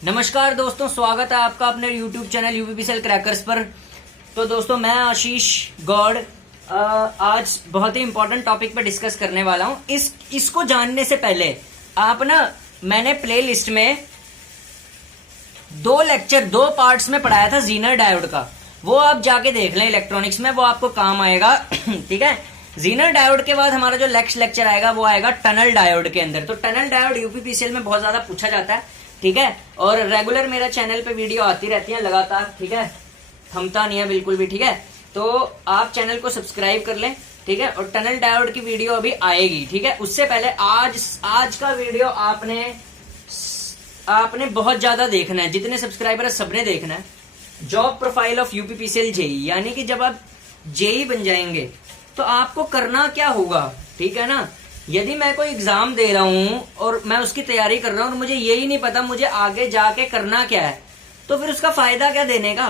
नमस्कार दोस्तों, स्वागत है आपका अपने YouTube चैनल यूपीपीसीएल क्रैकर्स पर। तो दोस्तों, मैं आशीष गौड़ आज बहुत ही इंपॉर्टेंट टॉपिक पर डिस्कस करने वाला हूं। इसको जानने से पहले आप मैंने प्लेलिस्ट में दो पार्ट्स में पढ़ाया था जीनर डायोड का, वो आप जाके देख लें इलेक्ट्रॉनिक्स में, वो आपको काम आएगा। ठीक है। जीनर डायोड के बाद हमारा जो नेक्स्ट लेक्चर आएगा वो आएगा टनल डायोड के अंदर। तो टनल डायोड यूपीपीसीएल में बहुत ज्यादा पूछा जाता है, ठीक है। और रेगुलर मेरा चैनल पे वीडियो आती रहती है लगातार, ठीक है, थमता नहीं है बिल्कुल भी, ठीक है। तो आप चैनल को सब्सक्राइब कर लें, ठीक है। और टनल डायोड की वीडियो अभी आएगी, ठीक है। उससे पहले आज का वीडियो आपने बहुत ज्यादा देखना है, जितने सब्सक्राइबर है सबने देखना है। Job profile of UPPCL JE, यानी कि जब आप जेई बन जाएंगे तो आपको करना क्या होगा, ठीक है ना। यदि मैं कोई एग्जाम दे रहा हूं और मैं उसकी तैयारी कर रहा हूं और मुझे यही नहीं पता मुझे आगे जाके करना क्या है, तो फिर उसका फायदा क्या देने का।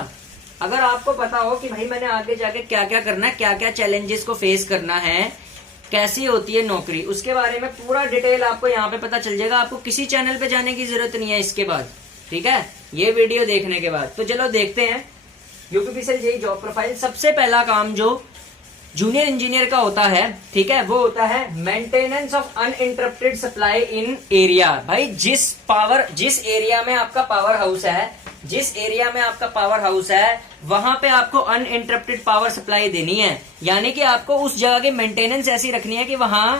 अगर आपको पता हो कि भाई मैंने आगे जाके क्या क्या करना है, क्या क्या चैलेंजेस को फेस करना है, कैसी होती है नौकरी, उसके बारे में पूरा डिटेल आपको यहाँ पे पता चल जाएगा। आपको किसी चैनल पे जाने की जरूरत नहीं है इसके बाद, ठीक है, ये वीडियो देखने के बाद। तो चलो देखते हैं यूपीपीसीएल जेई जॉब प्रोफाइल। सबसे पहला काम जो जूनियर इंजीनियर का होता है, ठीक है, वो होता है maintenance of uninterrupted supply in area. भाई जिस एरिया में आपका पावर हाउस है वहां पे आपको अनइंटरप्टेड पावर सप्लाई देनी है, यानी कि आपको उस जगह की मेंटेनेंस ऐसी रखनी है कि वहां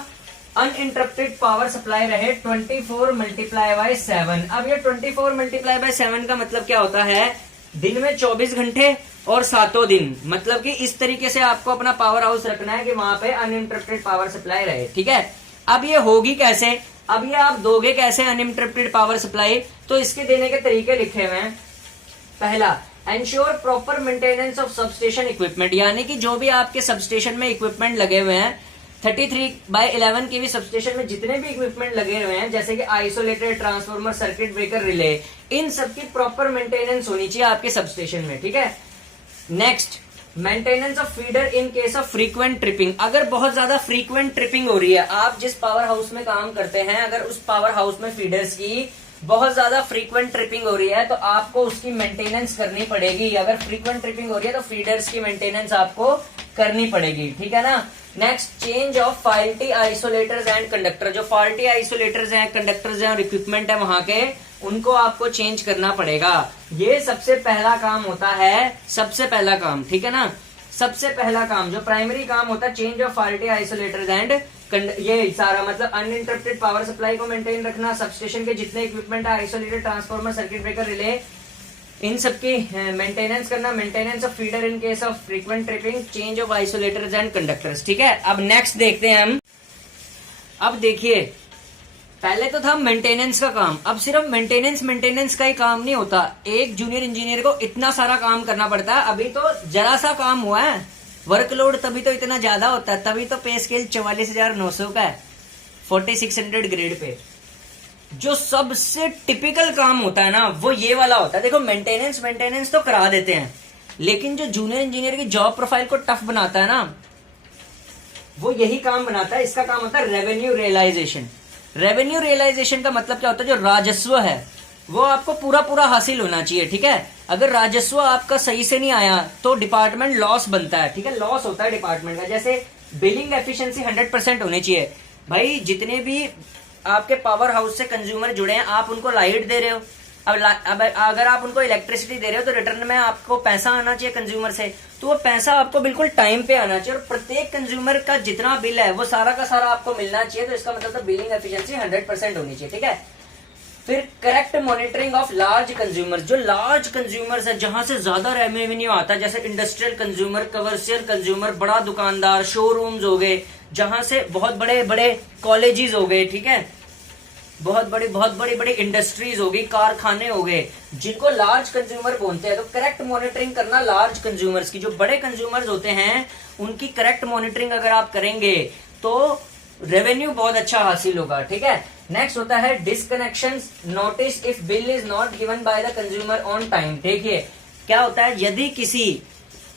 अनइंटरप्टेड पावर सप्लाई रहे 24 मल्टीप्लाई बाय 7। अब ये 24 मल्टीप्लाई बाय 7 का मतलब क्या होता है, दिन में 24 घंटे और 7 दिन, मतलब कि इस तरीके से आपको अपना पावर हाउस रखना है कि वहां पे अनइंटरप्टेड पावर सप्लाई रहे, ठीक है। अब ये होगी कैसे, अब ये आप दोगे कैसे अनइंटरप्टेड पावर सप्लाई, तो इसके देने के तरीके लिखे हुए हैं। पहला, ensure proper maintenance of substation equipment, यानी कि जो भी आपके सबस्टेशन में इक्विपमेंट लगे हुए हैं, 33/11 के भी सबस्टेशन में जितने भी इक्विपमेंट लगे हुए हैं, जैसे कि isolated, transformer, circuit breaker, relay, इन सबकी प्रॉपर मेंटेनेंस होनी चाहिए आपके सबस्टेशन में, ठीक है। Next, maintenance of feeder in case of frequent tripping. अगर बहुत ज्यादा फ्रीक्वेंट ट्रिपिंग हो रही है, आप जिस पावर हाउस में काम करते हैं, अगर उस पावर हाउस में फीडर्स की बहुत ज्यादा फ्रीक्वेंट ट्रिपिंग हो रही है तो आपको उसकी मेंटेनेंस करनी पड़ेगी। अगर फ्रीक्वेंट ट्रिपिंग हो रही है तो फीडर्स की मेंटेनेंस आपको करनी पड़ेगी, ठीक है ना। Next, change of faulty isolators and conductor. जो फॉल्टी आइसोलेटर्स हैं, कंडक्टर्स हैं और इक्विपमेंट है वहां के, उनको आपको चेंज करना पड़ेगा। ये सबसे पहला काम होता है, सबसे पहला काम, ठीक है ना। सबसे पहला काम जो प्राइमरी काम होता है, change of faulty isolators and ये सारा मतलब अनइंटरप्टेड पावर सप्लाई को मेंटेन रखना, सबस्टेशन के जितने इक्विपमेंट है, isolated, transformer, circuit breaker, relay, इन सबकी मेंटेनेंस करना, maintenance of feeder in case of frequent tripping, change of isolators and conductors, ठीक है। अब नेक्स्ट देखते हैं हम। अब देखिए, पहले तो था मेंटेनेंस का काम, अब सिर्फ मेंटेनेंस का ही काम नहीं होता, एक जूनियर इंजीनियर को इतना सारा काम करना पड़ता है। अभी तो जरा सा काम हुआ है, वर्कलोड तभी तो इतना ज्यादा होता है, तभी तो पे स्केल 44,900 का है 4600 ग्रेड पे। जो सबसे टिपिकल काम होता है ना वो ये वाला होता है। देखो, मेंटेनेंस तो करा देते हैं, लेकिन जो जूनियर इंजीनियर की जॉब प्रोफाइल को टफ बनाता है ना, वो यही काम बनाता है। इसका काम होता है रेवेन्यू रियलाइजेशन। रेवेन्यू रियलाइजेशन का मतलब क्या होता है, जो राजस्व है वो आपको पूरा हासिल होना चाहिए, ठीक है। अगर राजस्व आपका सही से नहीं आया तो डिपार्टमेंट लॉस बनता है, ठीक है, लॉस होता है डिपार्टमेंट का। जैसे बिलिंग एफिशिएंसी 100% होनी चाहिए। भाई, जितने भी आपके पावर हाउस से कंज्यूमर जुड़े हैं, आप उनको लाइट दे रहे हो, अब अगर आप उनको इलेक्ट्रिसिटी दे रहे हो तो रिटर्न में आपको पैसा आना चाहिए कंज्यूमर से, तो वो पैसा आपको बिल्कुल टाइम पे आना चाहिए और प्रत्येक कंज्यूमर का जितना बिल है वो सारा का सारा आपको मिलना चाहिए। तो इसका मतलब बिलिंग एफिशिएंसी 100% होनी चाहिए, ठीक है। फिर correct monitoring of large consumers. जो लार्ज कंज्यूमर्स है, जहां से ज्यादा रेवेन्यू आता है, जैसे इंडस्ट्रियल कंज्यूमर, कमर्शियल कंज्यूमर, बड़ा दुकानदार, शोरूम्स हो गए, जहां से बहुत बड़े बड़े कॉलेजेस हो गए, ठीक है, बहुत बड़ी इंडस्ट्रीज हो गई, कारखाने हो गए, जिनको लार्ज कंज्यूमर बोलते हैं। तो करेक्ट मॉनिटरिंग करना लार्ज कंज्यूमर्स की, जो बड़े कंज्यूमर्स होते हैं उनकी करेक्ट मॉनिटरिंग अगर आप करेंगे तो रेवेन्यू बहुत अच्छा हासिल होगा, ठीक है। नेक्स्ट होता है disconnection notice if bill is not given by the consumer on time. देखिए क्या होता है, यदि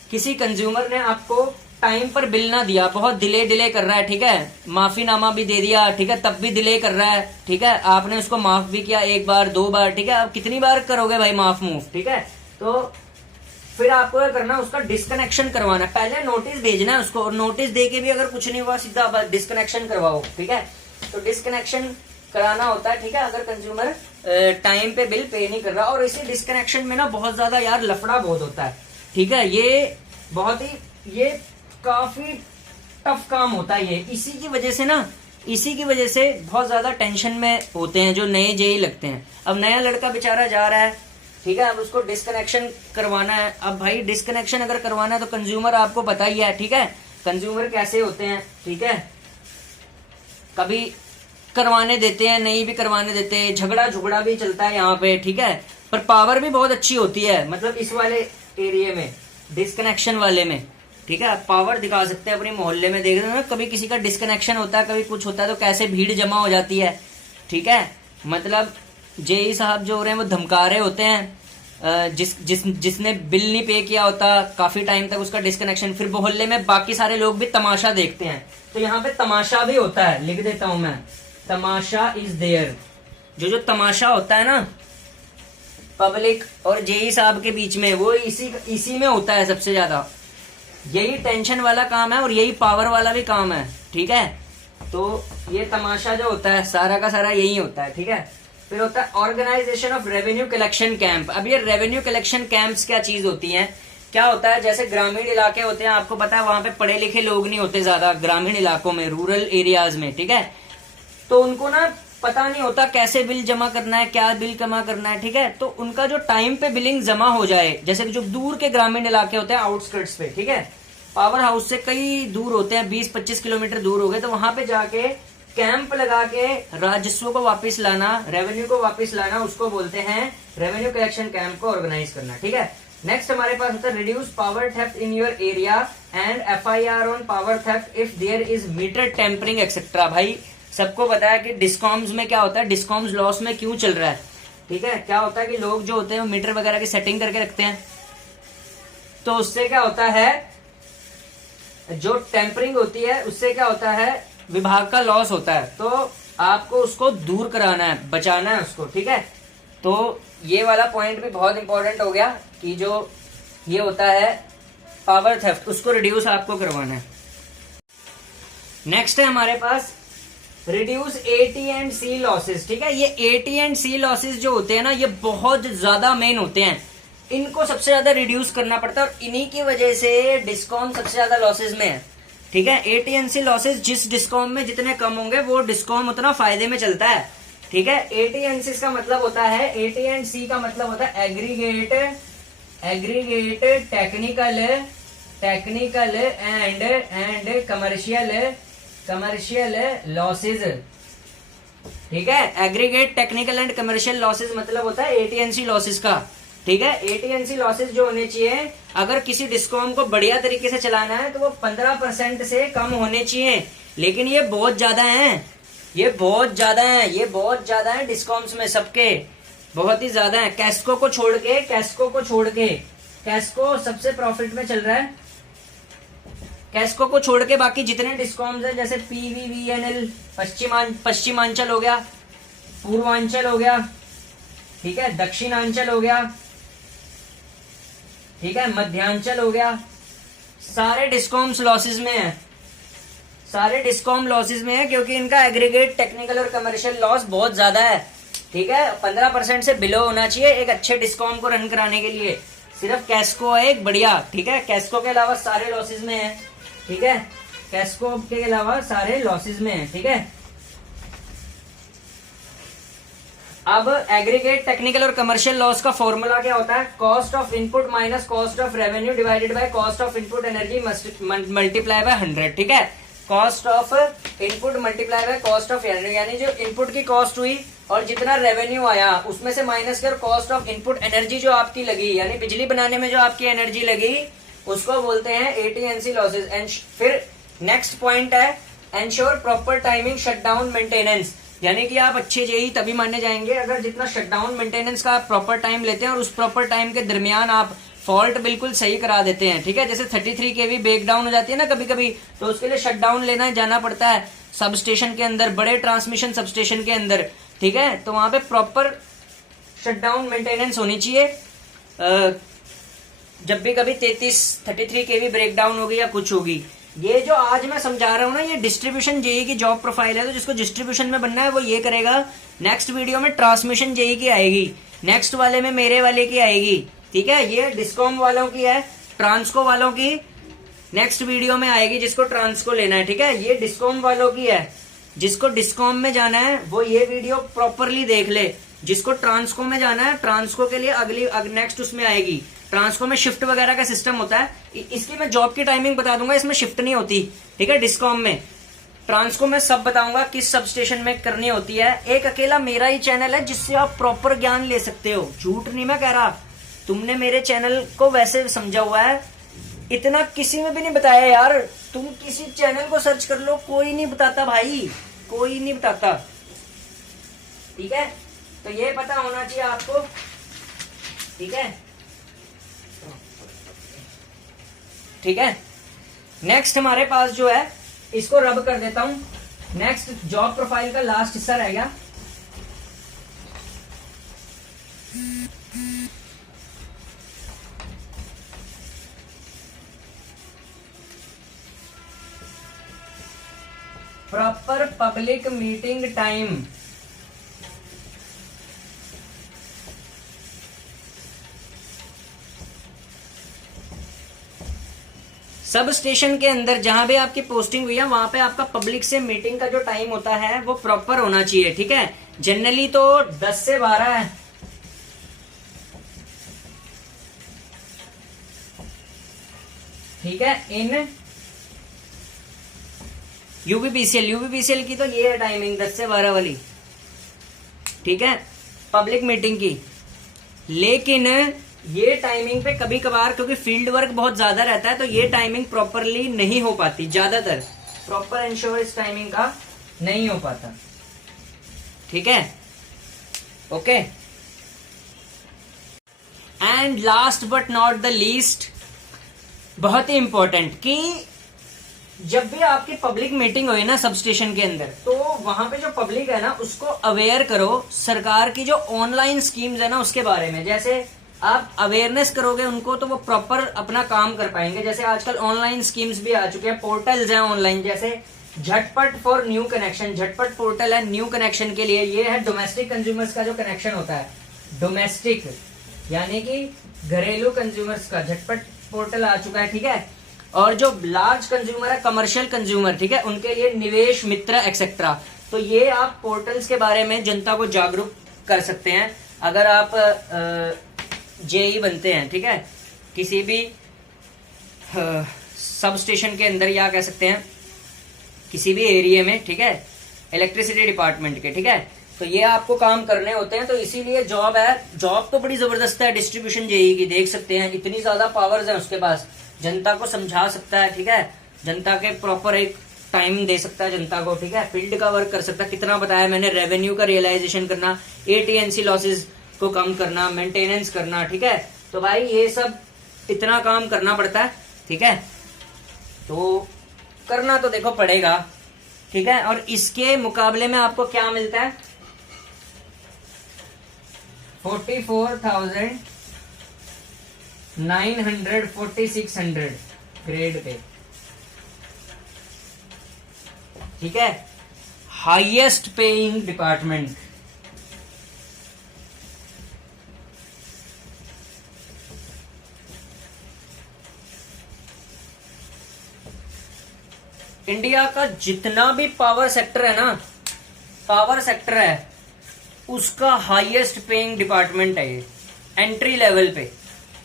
किसी कंज्यूमर ने आपको टाइम पर बिल ना दिया, बहुत डिले कर रहा है, ठीक है, माफीनामा भी दे दिया, ठीक है, तब भी डिले कर रहा है, ठीक है, आपने उसको माफ भी किया 1 बार 2 बार, ठीक है, आप कितनी बार करोगे भाई माफ मूव, ठीक है, तो फिर आपको क्या करना, उसका डिस्कनेक्शन करवाना। पहले नोटिस भेजना है उसको, और नोटिस दे के भी अगर कुछ नहीं हुआ सीधा डिस्कनेक्शन करवाओ, ठीक है। तो डिस्कनेक्शन कराना होता है, ठीक है, अगर कंज्यूमर टाइम पे बिल पे नहीं कर रहा। और इसी डिस्कनेक्शन में ना बहुत ज्यादा यार लफड़ा बहुत होता है, ठीक है, ये काफी टफ काम होता है ये। इसी की वजह से बहुत ज्यादा टेंशन में होते हैं जो नए जेई लगते हैं। अब नया लड़का बेचारा जा रहा है, ठीक है, अब उसको डिस्कनेक्शन करवाना है। अब भाई डिस्कनेक्शन अगर करवाना है तो कंज्यूमर आपको पता ही है, ठीक है, कंज्यूमर कैसे होते हैं, ठीक है, कभी करवाने देते हैं, नहीं भी करवाने देते, झगड़ा भी चलता है यहाँ पे, ठीक है, पर पावर भी बहुत अच्छी होती है, मतलब इस वाले एरिया में, डिस्कनेक्शन वाले में, ठीक है, आप पावर दिखा सकते हैं अपने मोहल्ले में। देख रहे हो ना, कभी किसी का डिस्कनेक्शन होता है, कभी कुछ होता है, तो कैसे भीड़ जमा हो जाती है, ठीक है, मतलब जेई साहब जो हो रहे हैं वो धमका रहे होते हैं, जिसने बिल नहीं पे किया होता काफी टाइम तक, उसका डिस्कनेक्शन, फिर मोहल्ले में बाकी सारे लोग भी तमाशा देखते हैं। तो यहाँ पे तमाशा भी होता है, लिख देता हूं मैं, तमाशा इज देयर। जो तमाशा होता है ना पब्लिक और जेई साहब के बीच में, वो इसी में होता है सबसे ज्यादा। यही टेंशन वाला काम है और यही पावर वाला भी काम है, ठीक है। तो ये तमाशा जो होता है सारा का सारा यही होता है, ठीक है। फिर होता है organisation of revenue collection camp. अब ये रेवेन्यू कलेक्शन कैंप्स क्या चीज होती हैं, क्या होता है, जैसे ग्रामीण इलाके होते हैं, आपको पता है वहां पे पढ़े लिखे लोग नहीं होते ज्यादा, ग्रामीण इलाकों में, रूरल एरियाज में, ठीक है, तो उनको ना पता नहीं होता कैसे बिल जमा करना है, क्या बिल जमा करना है, ठीक है। तो उनका जो टाइम पे बिलिंग जमा हो जाए, जैसे जो दूर के ग्रामीण इलाके होते हैं आउटस्कर्ट्स पे, ठीक है, पावर हाउस से कई दूर होते हैं, 20-25 किलोमीटर दूर हो गए, तो वहां पे जाके कैंप लगा के राजस्व को वापस लाना, रेवेन्यू को वापस लाना, उसको बोलते हैं रेवेन्यू कलेक्शन कैंप को ऑर्गेनाइज करना, ठीक है। नेक्स्ट हमारे पास होता है reduce power theft in your area and FIR on power theft if there is meter tampering etcetera. भाई सबको पता है कि डिस्कॉम्स में क्या होता है, डिस्कॉम्स लॉस में क्यों चल रहा है, ठीक है। क्या होता है कि लोग जो होते हैं मीटर वगैरह की सेटिंग करके रखते हैं, तो उससे क्या होता है, जो टेम्परिंग होती है उससे क्या होता है, विभाग का लॉस होता है, तो आपको उसको दूर कराना है, बचाना है उसको, ठीक है। तो ये वाला पॉइंट भी बहुत इंपॉर्टेंट हो गया कि जो ये होता है पावर थेफ्ट, उसको रिड्यूस आपको करवाना है। नेक्स्ट है हमारे पास रिड्यूस AT&C लॉसेस, ठीक है। ये AT&C लॉसेस जो होते हैं ना, ये बहुत ज्यादा मेन होते हैं, इनको सबसे ज्यादा रिड्यूस करना पड़ता है, और इन्हीं की वजह से डिस्कॉम सबसे ज्यादा लॉसेस में है, ठीक है। AT&C लॉसेस जिस डिस्कॉम में जितने कम होंगे वो डिस्कॉम उतना फायदे में चलता है, ठीक है। AT&C का मतलब होता है, AT&C का मतलब होता है aggregate technical and commercial losses, ठीक है। Aggregate technical and commercial losses मतलब होता है AT&C लॉसेज का, ठीक है। AT&C लॉसेज जो होने चाहिए, अगर किसी डिस्कॉम को बढ़िया तरीके से चलाना है तो वो 15% से कम होने चाहिए, लेकिन ये बहुत ज्यादा है डिस्कॉम्स में, सबके बहुत ही ज्यादा है। कैस्को को छोड़ के कैस्को सबसे प्रॉफिट में चल रहा है, कैस्को को छोड़ के बाकी जितने डिस्कॉम्स हैं, जैसे PVVNL, पश्चिमांचल हो गया, पूर्वांचल हो गया, ठीक है, दक्षिणांचल हो गया, ठीक है, मध्यांचल हो गया, सारे डिस्कॉम्स लॉसेस में है, सारे डिस्कॉम लॉसेस में है, क्योंकि इनका एग्रीगेट टेक्निकल और कमर्शियल लॉस बहुत ज्यादा है, ठीक है। 15% से बिलो होना चाहिए एक अच्छे डिस्कॉम को रन कराने के लिए। सिर्फ कैस्को है एक बढ़िया, ठीक है, कैस्को के अलावा सारे लॉसेस में है, ठीक है, कैस्को के अलावा सारे लॉसेस में है, ठीक है। अब एग्रीगेट टेक्निकल और कमर्शियल लॉस का फॉर्मूला क्या होता है, cost of input minus cost of revenue divided by cost of input energy multiply by 100, ठीक है। Cost of input multiply by cost of energy, यानी जो इनपुट की कॉस्ट हुई और जितना रेवेन्यू आया उसमें से माइनस कर कॉस्ट ऑफ इनपुट एनर्जी जो आपकी लगी, यानी बिजली बनाने में जो आपकी एनर्जी लगी, उसको बोलते हैं AT&C लॉसेज। एंड फिर नेक्स्ट पॉइंट है ensure proper timing shutdown maintenance, यानी कि आप अच्छे जेई तभी माने जाएंगे अगर जितना शटडाउन मेंटेनेंस का आप प्रॉपर टाइम लेते हैं और उस प्रॉपर टाइम के दरमियान आप फॉल्ट बिल्कुल सही करा देते हैं, ठीक है। जैसे 33 kV ब्रेक डाउन हो जाती है ना कभी कभी, तो उसके लिए शट डाउन लेना जाना पड़ता है सब स्टेशन के अंदर, बड़े ट्रांसमिशन सब स्टेशन के अंदर, ठीक है। तो वहां पे प्रॉपर शट डाउन मेंटेनेंस होनी चाहिए। जब भी कभी 33 kV ब्रेक डाउन होगी या कुछ होगी। ये जो आज मैं समझा रहा हूँ ना, ये डिस्ट्रीब्यूशन जेई की जॉब प्रोफाइल है, तो जिसको डिस्ट्रीब्यूशन में बनना है वो ये करेगा। नेक्स्ट वीडियो में ट्रांसमिशन जेई की आएगी, नेक्स्ट वाले में मेरे वाले की आएगी, ठीक है। ये डिस्कॉम वालों की है, ट्रांसको वालों की नेक्स्ट वीडियो में आएगी, जिसको ट्रांसको लेना है, ठीक है। ये डिस्कॉम वालों की है, जिसको डिस्कॉम में जाना है वो ये वीडियो प्रॉपरली देख ले। जिसको ट्रांसको में जाना है, ट्रांसको के लिए अगली नेक्स्ट उसमें आएगी। ट्रांसको में शिफ्ट वगैरह का सिस्टम होता है, इसकी मैं जॉब की टाइमिंग बता दूंगा, इसमें शिफ्ट नहीं होती, ठीक है। डिस्कॉम में, ट्रांसको में सब बताऊंगा किस सब स्टेशन में करनी होती है। एक अकेला मेरा ही चैनल है जिससे आप प्रॉपर ज्ञान ले सकते हो, झूठ नहीं मैं कह रहा। तुमने मेरे चैनल को वैसे समझा हुआ है, इतना किसी में भी नहीं बताया यार। तुम किसी चैनल को सर्च कर लो, कोई नहीं बताता भाई, कोई नहीं बताता, ठीक है। तो ये पता होना चाहिए आपको, ठीक है, ठीक है। नेक्स्ट हमारे पास जो है, इसको रब कर देता हूं। नेक्स्ट जॉब प्रोफाइल का लास्ट हिस्सा रह गया। Proper public meeting time. Sub station के अंदर जहां भी आपकी पोस्टिंग हुई है, वहां पे आपका पब्लिक से मीटिंग का जो टाइम होता है वो प्रॉपर होना चाहिए, ठीक है। जनरली तो 10 से 12 है, ठीक है। इन यूबीपीसीएल की तो ये है टाइमिंग 10 से 12 वाली, ठीक है, पब्लिक मीटिंग की। लेकिन ये टाइमिंग पे कभी कभार, क्योंकि फील्ड वर्क बहुत ज्यादा रहता है, तो ये टाइमिंग प्रॉपरली नहीं हो पाती, ज्यादातर प्रॉपर इंश्योर इस टाइमिंग का नहीं हो पाता, ठीक है, okay. And last but not the least, बहुत ही इंपॉर्टेंट, कि जब भी आपकी पब्लिक मीटिंग हुई ना सब स्टेशन के अंदर, तो वहां पे जो पब्लिक है ना उसको अवेयर करो सरकार की जो ऑनलाइन स्कीम्स है ना उसके बारे में। जैसे आप अवेयरनेस करोगे उनको, तो वो प्रॉपर अपना काम कर पाएंगे। जैसे आजकल ऑनलाइन स्कीम्स भी आ चुके हैं, पोर्टल्स हैं ऑनलाइन, जैसे झटपट फॉर न्यू कनेक्शन, झटपट पोर्टल है न्यू कनेक्शन के लिए। ये है डोमेस्टिक कंज्यूमर्स का जो कनेक्शन होता है, डोमेस्टिक यानी कि घरेलू कंज्यूमर्स का झटपट पोर्टल आ चुका है, ठीक है। और जो लार्ज कंज्यूमर है, कमर्शियल कंज्यूमर, ठीक है, उनके लिए निवेश मित्र एक्सेट्रा। तो ये आप पोर्टल्स के बारे में जनता को जागरूक कर सकते हैं अगर आप जेई बनते हैं, ठीक है, किसी भी सब स्टेशन के अंदर, या कह सकते हैं किसी भी एरिया में, ठीक है, इलेक्ट्रिसिटी डिपार्टमेंट के, ठीक है। तो ये आपको काम करने होते हैं, तो इसीलिए जॉब है। जॉब तो बड़ी जबरदस्त है डिस्ट्रीब्यूशन जेई की, देख सकते हैं इतनी ज्यादा पावर्स है उसके पास, जनता को समझा सकता है, ठीक है, जनता के प्रॉपर एक टाइम दे सकता है जनता को, ठीक है, फील्ड का वर्क कर सकता है। कितना बताया मैंने, रेवेन्यू का रियलाइजेशन करना, एटीएनसी लॉसेज को कम करना, मेंटेनेंस करना, ठीक है। तो भाई ये सब इतना काम करना पड़ता है, ठीक है, तो करना तो देखो पड़ेगा, ठीक है। और इसके मुकाबले में आपको क्या मिलता है, 44,900 4600 ग्रेड पे, ठीक है, हाईएस्ट पेइंग डिपार्टमेंट। इंडिया का जितना भी पावर सेक्टर है ना, पावर सेक्टर है, उसका हाईएस्ट पेइंग डिपार्टमेंट है ये, एंट्री लेवल पे।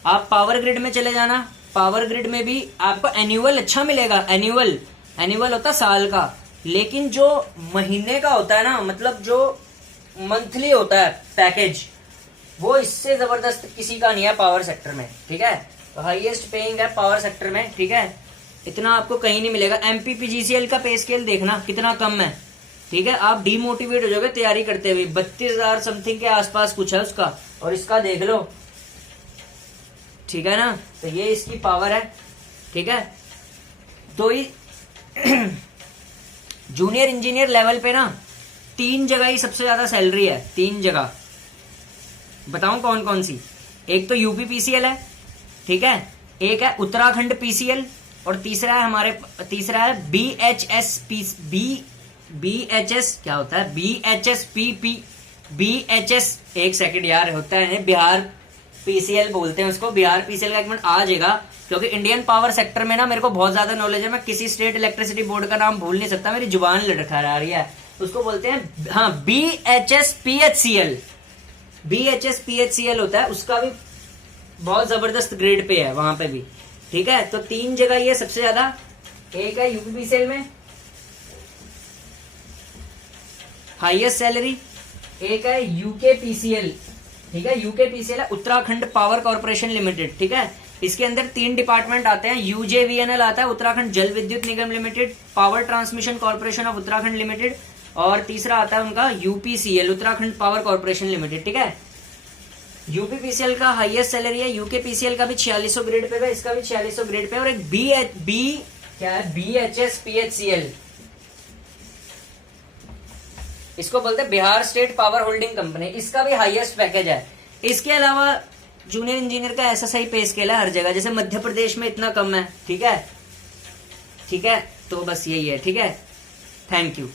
आप पावर ग्रिड में चले जाना, पावर ग्रिड में भी आपको एनुअल अच्छा मिलेगा, एनुअल होता साल का, लेकिन जो महीने का होता है ना, मतलब जो मंथली होता है पैकेज, वो इससे जबरदस्त किसी का नहीं है पावर सेक्टर में, ठीक है। तो हाईएस्ट पेइंग है पावर सेक्टर में, ठीक है, इतना आपको कहीं नहीं मिलेगा। एमपीपीजीसीएल का पे स्केल देखना कितना कम है, ठीक है, आप डीमोटिवेट हो जाओगे तैयारी करते हुए। 32,000 समथिंग के आसपास कुछ है उसका, और इसका देख लो ठीक है ना। तो ये इसकी पावर है, ठीक है। तो जूनियर इंजीनियर लेवल पे ना 3 जगह ही सबसे ज्यादा सैलरी है, 3 जगह बताऊं कौन कौन सी। एक तो यूपी पीसीएल है, ठीक है, एक है उत्तराखंड पीसीएल, और तीसरा है बीएचएस क्या होता है, बीएचएस एक सेकंड यार होता है, बिहार पीसीएल बोलते हैं उसको, बिहार पीसीएल का एक मिनट आ जाएगा, क्योंकि इंडियन पावर सेक्टर में ना मेरे को बहुत ज्यादा नॉलेज है, मैं किसी स्टेट इलेक्ट्रिसिटी बोर्ड का नाम भूल नहीं सकता, मेरी जुबान लड़खड़ा रही है। उसको बोलते हैं हाँ बीएचएस होता है, उसका भी बहुत जबरदस्त ग्रेड पे है वहां पे भी, ठीक है। तो 3 जगह ये सबसे ज्यादा, एक है यूपीपीसीएल में हाईएस्ट सैलरी, एक है यूकेपीसीएल, ठीक है, यूकेपीसीएल है उत्तराखंड पावर कॉर्पोरेशन लिमिटेड, ठीक है। इसके अंदर 3 डिपार्टमेंट आते हैं, यूजेवीएनएल आता है Uttarakhand Jal Vidyut Nigam limited, power transmission corporation of Uttarakhand limited, और तीसरा आता है उनका UPCL Uttarakhand power corporation limited, ठीक है। यूपीपीसीएल का हाईएस्ट सैलरी है, यूकेपीसीएल का भी 4600 ग्रेड पे है, इसका भी 4600 ग्रेड पे, और एक बीएचएसपीएचसीएल, इसको बोलते हैं Bihar state power holding company, इसका भी हाईएस्ट पैकेज है। इसके अलावा जूनियर इंजीनियर का ऐसा सही पे स्केल है हर जगह, जैसे मध्य प्रदेश में इतना कम है, ठीक है, ठीक है। तो बस यही है, ठीक है, थैंक यू।